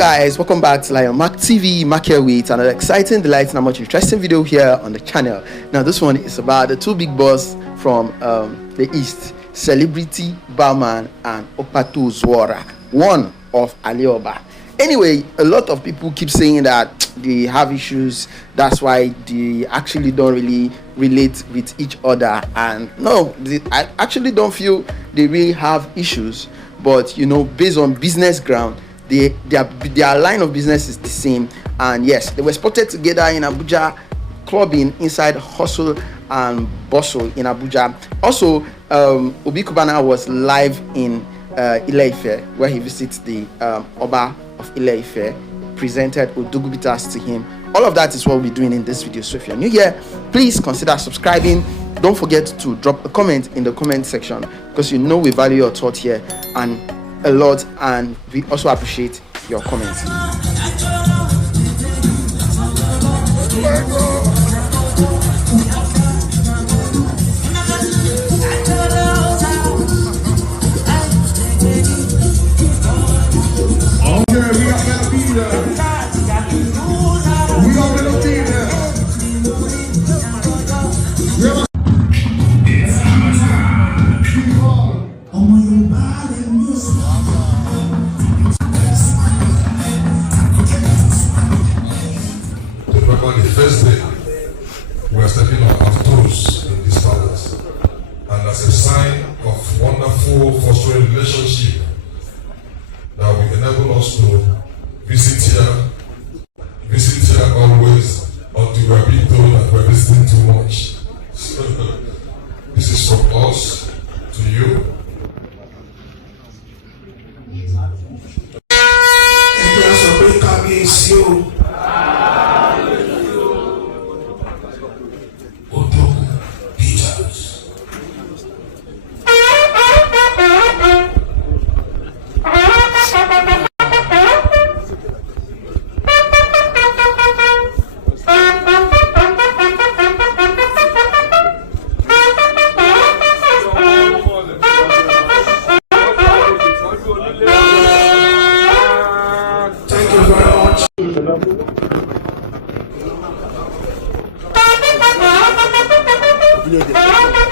guys, welcome back to Lion Mark TV, Market with another exciting, delightful and much interesting video here on the channel. Now this one is about the two big boss from the east, Celebrity Barman and Opatu Zwara, one of Alioba. Anyway, a lot of people keep saying that they have issues, that's why they actually don't really relate with each other. And no, I actually don't feel they really have issues, but you know, based on business ground, their line of business is the same. And yes, they were spotted together in Abuja, clubbing inside Hustle and Bustle in Abuja. Also, Obi Cubana was live in Ile-Ife, where he visits the Oba of Ile-Ife, presented Odugubitas to him. All of that is what we'll be doing in this video. So if you're new here, please consider subscribing. Don't forget to drop a comment in the comment section, because you know we value your thought here and a lot, and we also appreciate your comments. First day, we are stepping on our toes in this palace, and as a sign of wonderful fostering relationship that will enable us to visit here always, until we are being told that we are visiting too much. So, this is from us to you. Billionaires.